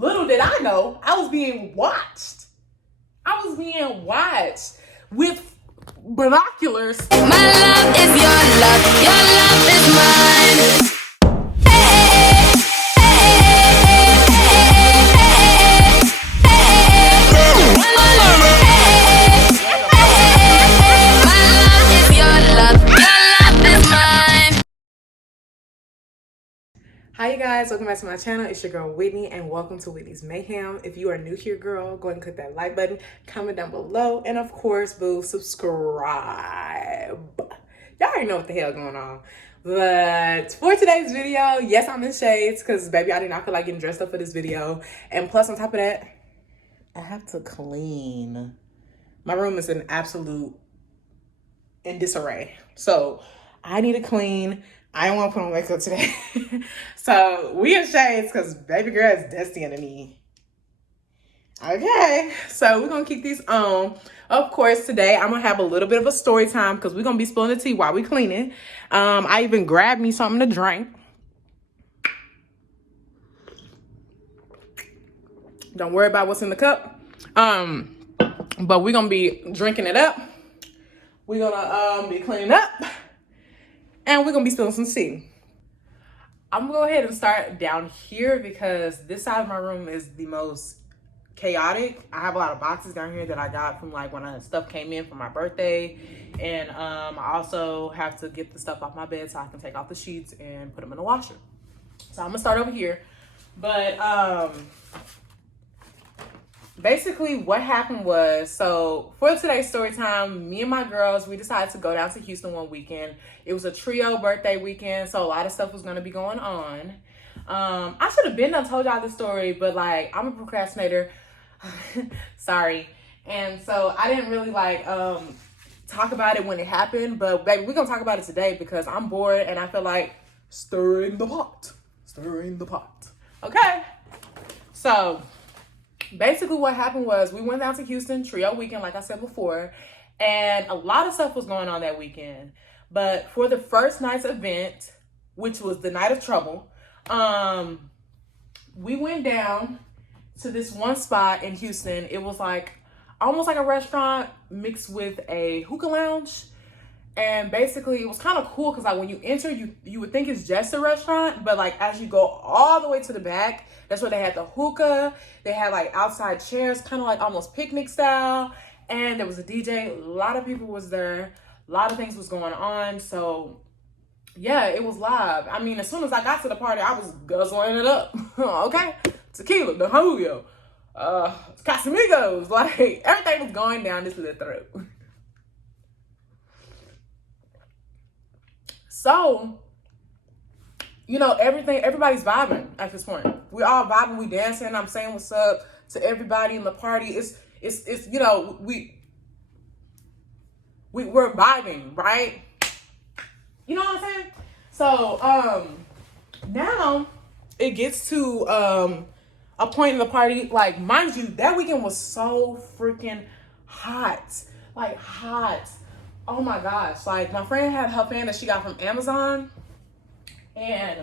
little did I know, I was being watched. I was being watched with binoculars. My love is your love is mine. Hi you guys, welcome back to my channel. It's your girl Whitney and welcome to Whitney's Mayhem. If you are new here, girl, go ahead and click that like button, comment down below, and of course, boo, subscribe. Y'all already know what the hell going on. But for today's video, yes, I'm in shades because baby, I did not feel like getting dressed up for this video. And plus on top of that, I have to clean. My room is in disarray. So I need to clean. I don't want to put on makeup today. So we in shades because baby girl is dusty under me. Okay, so we're going to keep these on. Of course, today I'm going to have a little bit of a story time because we're going to be spilling the tea while we cleaning. I even grabbed me something to drink. Don't worry about what's in the cup. But we're going to be drinking it up. We're going to be cleaning up. And we're going to be spilling some tea. I'm going to go ahead and start down here because this side of my room is the most chaotic. I have a lot of boxes down here that I got from like when stuff came in for my birthday. And I also have to get the stuff off my bed so I can take off the sheets and put them in the washer. So I'm going to start over here. But basically what happened was, so for today's story time, me and my girls, we decided to go down to Houston one weekend. It was a trio birthday weekend, so a lot of stuff was going to be going on. I should have been done told y'all this story, but like I'm a procrastinator. Sorry. And so I didn't really like talk about it when it happened, but baby, we're going to talk about it today because I'm bored and I feel like stirring the pot. Stirring the pot. Okay. So basically what happened was we went down to Houston trio weekend, like I said before, and a lot of stuff was going on that weekend. But for the first night's event, which was the night of trouble, we went down to this one spot in Houston. It was like almost like a restaurant mixed with a hookah lounge. And basically it was kind of cool because like when you enter, you would think it's just a restaurant, but like as you go all the way to the back, that's where they had the hookah. They had like outside chairs, kind of like almost picnic style. And there was a DJ. A lot of people was there. A lot of things was going on. So yeah, it was live. I mean, as soon as I got to the party, I was guzzling it up. Okay? Tequila, the Julio, Casamigos. Like everything was going down this little throat. So, you know, everybody's vibing at this point. We all vibing, we dancing. I'm saying what's up to everybody in the party. It's you know, we're vibing, right? You know what I'm saying? So, now it gets to a point in the party, like, mind you, that weekend was so freaking hot. Like, hot. Oh my gosh, like my friend had her fan that she got from Amazon, and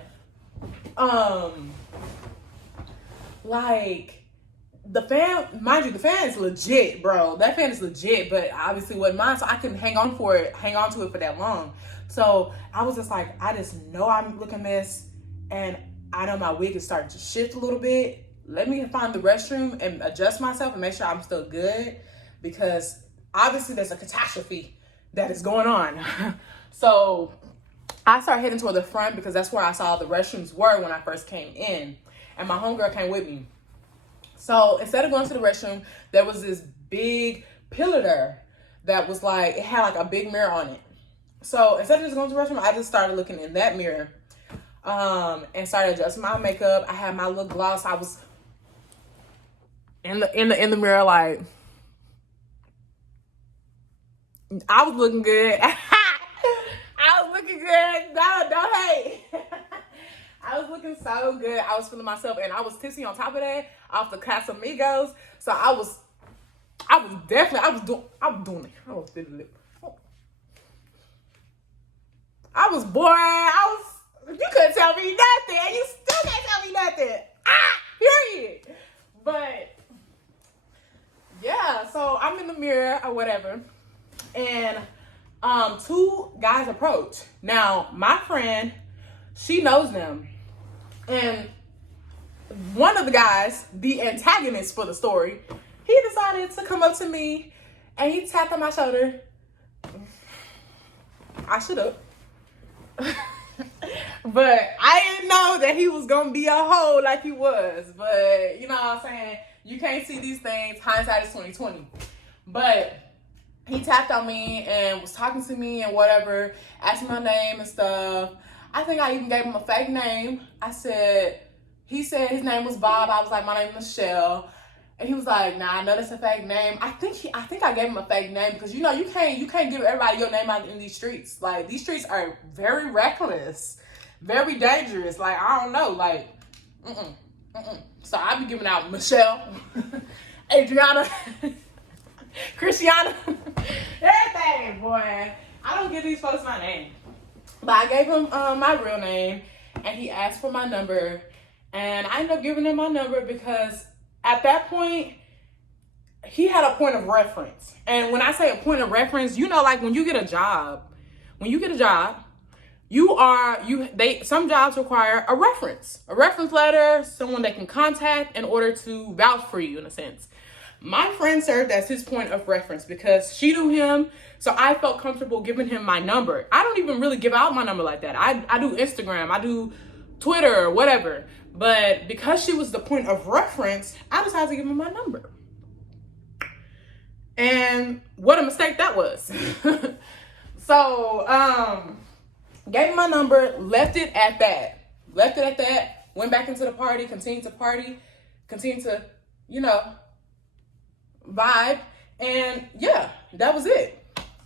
like the fan, mind you, the fan is legit, bro. That fan is legit, but obviously wasn't mine, so I couldn't hang on to it for that long. So I was just like, I just know I'm looking this, and I know my wig is starting to shift a little bit. Let me find the restroom and adjust myself and make sure I'm still good, because obviously there's a catastrophe that is going on. So I started heading toward the front because that's where I saw the restrooms were when I first came in, and my homegirl came with me. So instead of going to the restroom, there was this big pillar there that was like, it had like a big mirror on it. So instead of just going to the restroom, I just started looking in that mirror and started adjusting my makeup. I had my little gloss. I was in the mirror, like I was looking good. I was looking good. No, don't hate. I was looking so good. I was feeling myself, and I was tipsy on top of that off the Casamigos. So I was doing it. I was feeling it. I was bored. You couldn't tell me nothing, and you still can't tell me nothing. Period. But yeah, so I'm in the mirror or whatever, and two guys approach. Now my friend, she knows them, and one of the guys, the antagonist for the story, he decided to come up to me and he tapped on my shoulder. I should have. But I didn't know that he was gonna be a hoe like he was. But you know what I'm saying? You can't see these things. Hindsight is 2020. But he tapped on me and was talking to me and whatever, asked me my name and stuff. I think I even gave him a fake name. He said his name was Bob. I was like, my name is Michelle. And he was like, nah, I know that's a fake name. I think I gave him a fake name because you can't give everybody your name out in these streets. Like, these streets are very reckless, very dangerous. Like, I don't know, like, So I be giving out Michelle, Adriana, Christiana, everything, boy. I don't give these folks my name. But I gave him my real name, and he asked for my number, and I ended up giving him my number because at that point, he had a point of reference. And when I say a point of reference, like when you get a job, some jobs require a reference letter, someone they can contact in order to vouch for you in a sense. My friend served as his point of reference because she knew him, so I felt comfortable giving him my number. I don't even really give out my number like that. I do Instagram, I do Twitter, whatever. But because she was the point of reference, I decided to give him my number. And what a mistake that was. So, gave him my number, left it at that, went back into the party, continued to, vibe. And yeah, that was it.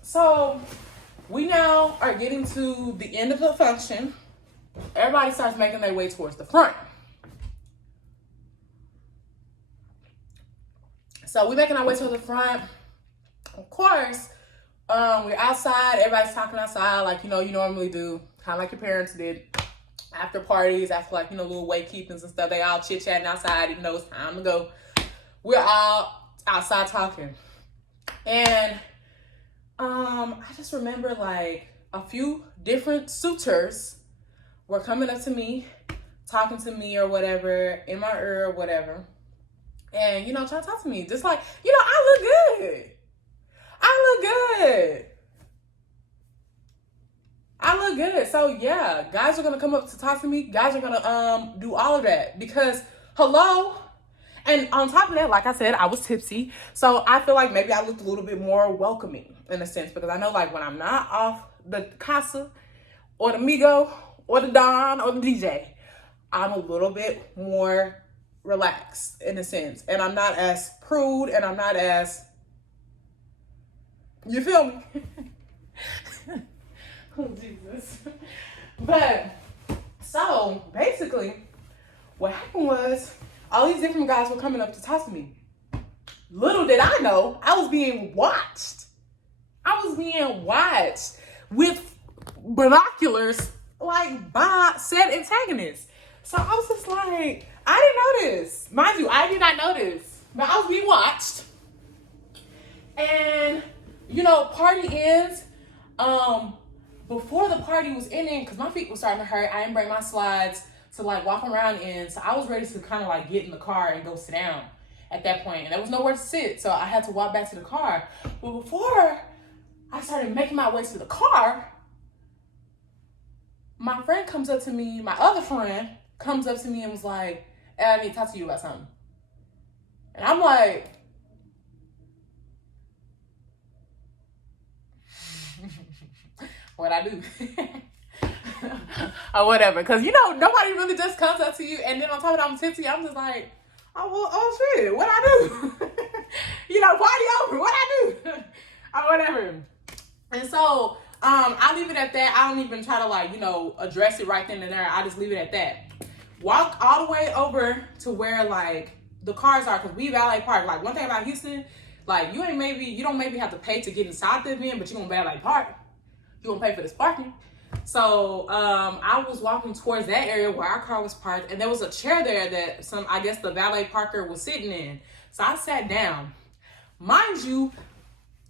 So we now are getting to the end of the function. Everybody starts making their way towards the front. So we're making our way to the front. Of course, we're outside. Everybody's talking outside like, you normally do. Kind of like your parents did after parties, after like, little wake keepings and stuff. They all chit-chatting outside even though it's time to go. We're all outside talking. And I just remember like a few different suitors were coming up to me, talking to me or whatever, in my ear or whatever. And, trying to talk to me. Just like, I look good. So, yeah, guys are going to come up to talk to me. Guys are going to do all of that. Because, hello? And on top of that, like I said, I was tipsy. So, I feel like maybe I looked a little bit more welcoming in a sense. Because I know, like, when I'm not off the Casa or the Migo or the Don or the DJ, I'm a little bit more relaxed in a sense, and I'm not as prude, and I'm not as, you feel me? Oh Jesus. But so basically what happened was all these different guys were coming up to talk to me. Little did I know I was being watched with binoculars, like by said antagonist. So I was just like, I didn't know this. Mind you, I did not know this. But I was being watched. And, party ends. Before the party was ending, because my feet were starting to hurt, I didn't bring my slides to like walk around in. So I was ready to kind of like get in the car and go sit down at that point. And there was nowhere to sit. So I had to walk back to the car. But before I started making my way to the car, my friend comes up to me, my other friend comes up to me and was like, hey, I need to talk to you about something. And I'm like, what I do? Or whatever. Because, nobody really just comes up to you. And then on top of that, I'm tipsy. I'm just like, oh shit, what I do? Party over, what I do? Or whatever. And so, I leave it at that. I don't even try to address it right then and there. I just leave it at that. Walk all the way over to where like the cars are, because we valet park. Like one thing about Houston, like you don't maybe have to pay to get inside the event, but you're gonna valet park. You're gonna pay for this parking. So I was walking towards that area where our car was parked, and there was a chair there that I guess the valet parker was sitting in. So I sat down. Mind you,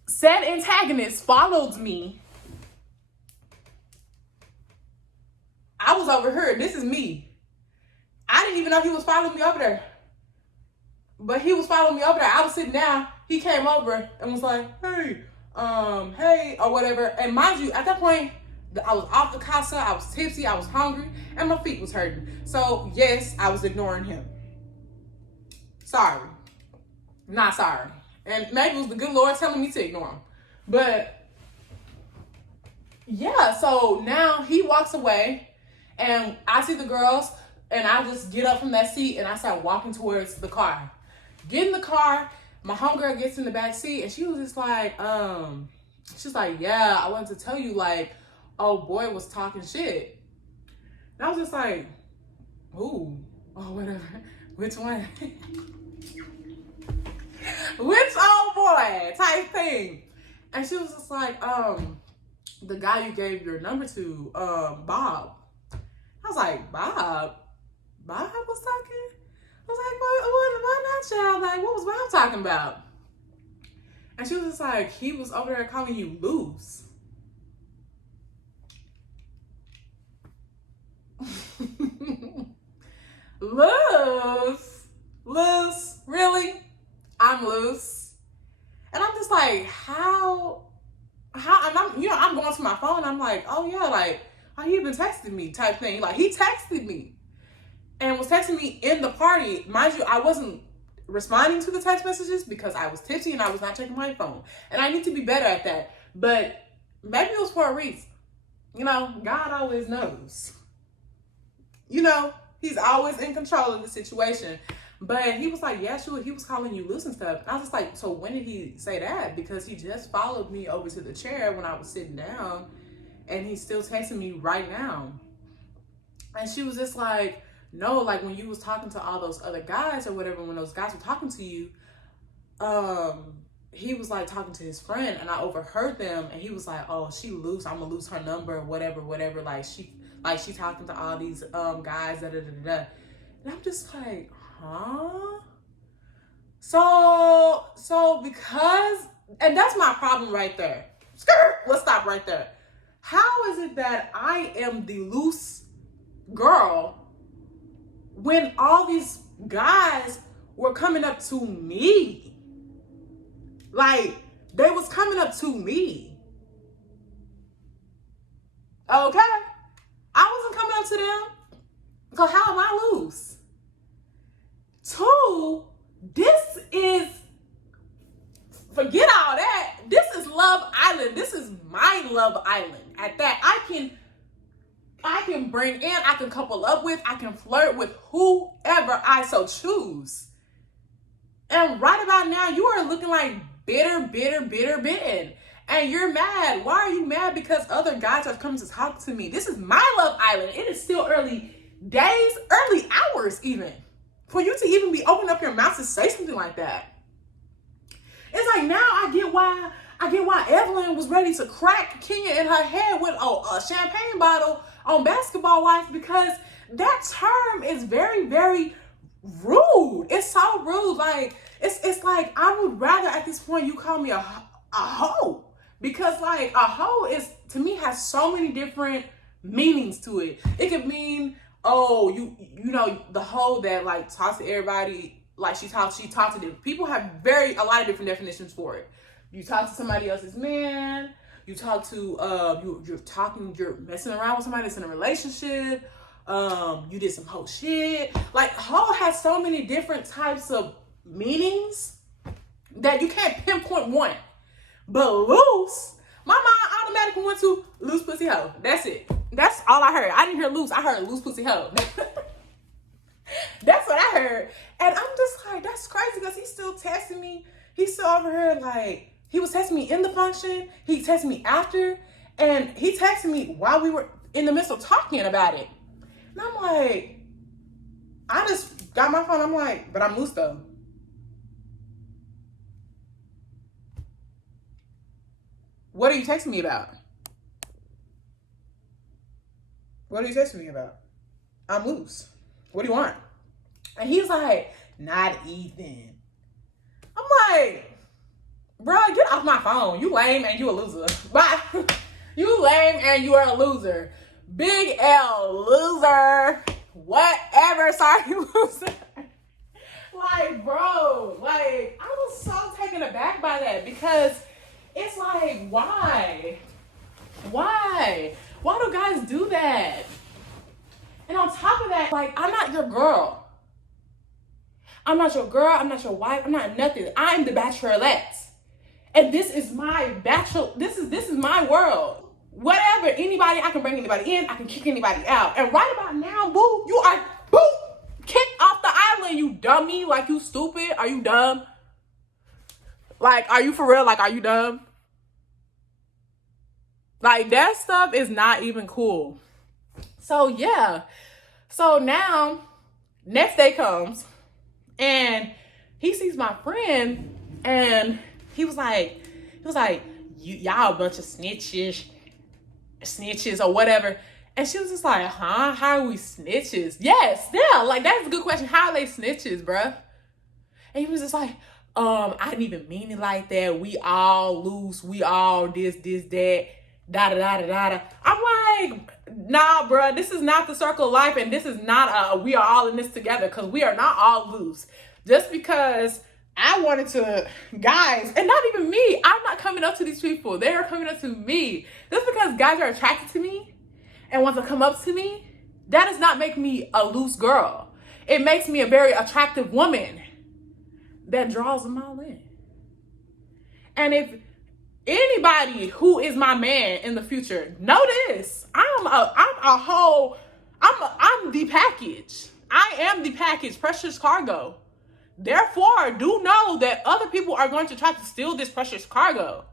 said antagonist followed me. I was over here. This is me. I didn't even know he was following me over there. But he was following me over there. I was sitting down. He came over and was like, hey, or whatever. And mind you, at that point, I was off the casa, I was tipsy, I was hungry, and my feet was hurting. So yes, I was ignoring him. Sorry. Not sorry. And maybe it was the good Lord telling me to ignore him. But yeah, so now he walks away and I see the girls and I just get up from that seat and I start walking towards the car. Get in the car, my homegirl gets in the back seat and she was just like, she's like, yeah, I wanted to tell you, like, oh boy was talking shit. And I was just like, ooh, oh whatever, which one? Which old boy type thing. And she was just like, the guy you gave your number to, Bob. I was like, Bob? Bob was talking? I was like, why not, child? Like, what was Bob talking about? And she was just like, he was over there calling you loose. Loose, really? I'm loose. And I'm just like, how, and I'm going to my phone. I'm like, oh yeah, like, oh, he been texting me type thing. Like, he texted me and was texting me in the party. Mind you, I wasn't responding to the text messages because I was tipsy and I was not checking my phone. And I need to be better at that. But maybe it was for a reason. God always knows. He's always in control of the situation. But he was like, yeah, sure, he was calling you loose and stuff. And I was just like, so when did he say that? Because he just followed me over to the chair when I was sitting down. And he's still texting me right now. And she was just like, no, like when you was talking to all those other guys or whatever, when those guys were talking to you, he was like talking to his friend and I overheard them and he was like, oh, she loose, I'm gonna lose her number, whatever. Like she talking to all these guys, da da da da. And I'm just like, huh? So because, and that's my problem right there. Skirt, let's stop right there. How is it that I am the loose girl when all these guys were coming up to me? Like, they was coming up to me. Okay? I wasn't coming up to them. So how am I loose? 2, this is, forget all that. This is Love Island. This is my Love Island. At that, I can bring in, I can couple up with, I can flirt with whoever I so choose. And right about now, you are looking like bitter. And you're mad. Why are you mad? Because other guys are coming to talk to me. This is my Love Island. It is still early days, early hours even, for you to even be opening up your mouth to say something like that. It's like, now I get why Evelyn was ready to crack Kenya in her head with a champagne bottle on Basketball Wife, because that term is very, very rude. It's so rude. Like, it's like, I would rather at this point you call me a hoe, because like a hoe is, to me, has so many different meanings to it. It could mean, oh, you know, the hoe that like talks to everybody, like she talks to them. People have a lot of different definitions for it. You talk to somebody else's man, you talk to you're messing around with somebody that's in a relationship, you did some hoe shit. Like, hoe has so many different types of meanings that you can't pinpoint one. But loose, my mind automatically went to loose pussy hoe. That's it. That's all I heard. I didn't hear loose. I heard loose pussy hoe. That's what I heard. And I'm just like, that's crazy, because he's still texting me. He's still over here, like, he was texting me in the function. He texted me after. And he texted me while we were in the midst of talking about it. And I'm like, I just got my phone. I'm like, but I'm loose though. What are you texting me about? What are you texting me about? I'm loose. What do you want? And he's like, not Ethan. I'm like, bro, get off my phone. You lame and you a loser. Bye. You lame and you are a loser. Big L, loser. Whatever, sorry, loser. Like, bro, like, I was so taken aback by that because it's like, why? Why? Why do guys do that? And on top of that, like, I'm not your girl. I'm not your girl. I'm not your wife. I'm not nothing. I'm the bachelorette. And this is my this is my world. Whatever, anybody, I can bring anybody in, I can kick anybody out. And right about now, boo, you are, boo, kicked off the island, you dummy. Like, you stupid? Are you dumb? Like, are you for real? Like, are you dumb? Like, that stuff is not even cool. So, yeah. So now, next day comes, and he sees my friend, and he was like, y'all a bunch of snitches or whatever. And she was just like, huh? How are we snitches? Yes, yeah, like, that's a good question. How are they snitches, bruh? And he was just like, I didn't even mean it like that. We all loose. We all this, that, da. I'm like, nah, bruh, this is not the circle of life, and this is not we are all in this together, because we are not all loose. Just because I wanted to, guys, and not even me, I'm not coming up to these people. They are coming up to me. Just because guys are attracted to me and want to come up to me, that does not make me a loose girl. It makes me a very attractive woman that draws them all in. And if anybody who is my man in the future, know this: I'm the package. I am the package, precious cargo. Therefore, do know that other people are going to try to steal this precious cargo.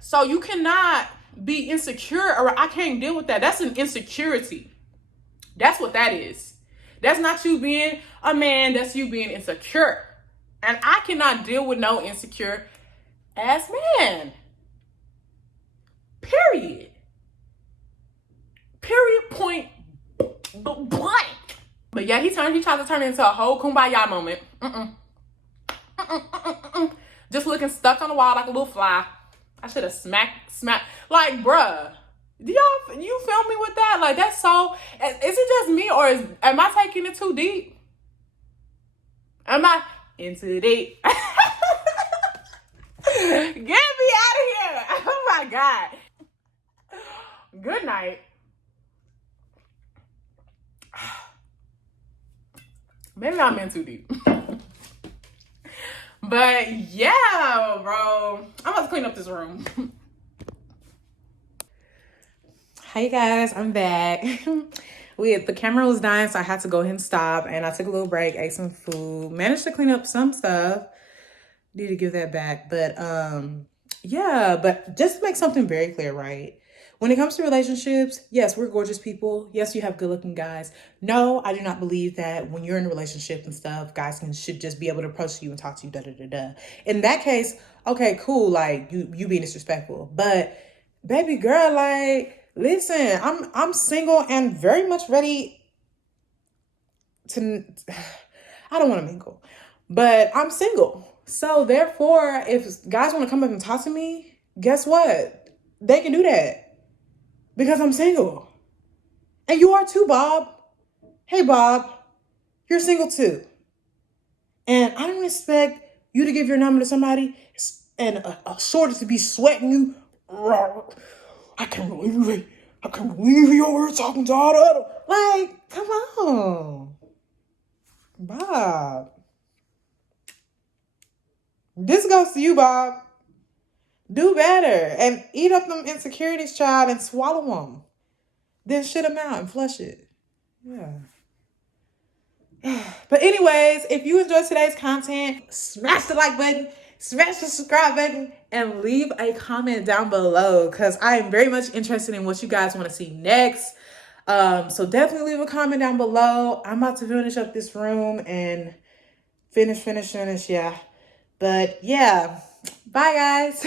So you cannot be insecure, or I can't deal with that. That's an insecurity. That's what that is. That's not you being a man. That's you being insecure. And I cannot deal with no insecure ass man. Period. Point blank. But yeah, he tried to turn it into a whole kumbaya moment. Just looking stuck on the wall like a little fly. I should have smacked. Like, bruh, you feel me with that? Like, that's so, is it just me, or am I taking it too deep? Am I into deep? Get me out of here. Oh my God. Good night. Maybe I'm in too deep. But yeah, bro, I'm about to clean up this room. Hey guys, I'm back. The camera was dying, so I had to go ahead and stop, and I took a little break, ate some food, managed to clean up some stuff. Need to give that back. But yeah, but just to make something very clear, right? When it comes to relationships, yes, we're gorgeous people. Yes, you have good looking guys. No, I do not believe that when you're in a relationship and stuff, guys should just be able to approach you and talk to you, In that case, okay, cool, like you being disrespectful. But baby girl, like, listen, I'm single and very much ready to, I don't want to mingle, but I'm single. So therefore, if guys want to come up and talk to me, guess what? They can do that. Because I'm single. And you are too, Bob. Hey, Bob. You're single too. And I don't expect you to give your number to somebody and a shorty to be sweating you. I can't believe you over here talking to all the other. Like, come on. Bob. This goes to you, Bob. Do better and eat up them insecurities, child, and swallow them. Then shit them out and flush it. Yeah. But anyways, if you enjoyed today's content, smash the like button, smash the subscribe button, and leave a comment down below, because I am very much interested in what you guys want to see next. So definitely leave a comment down below. I'm about to finish up this room and finish, yeah. But yeah, bye guys.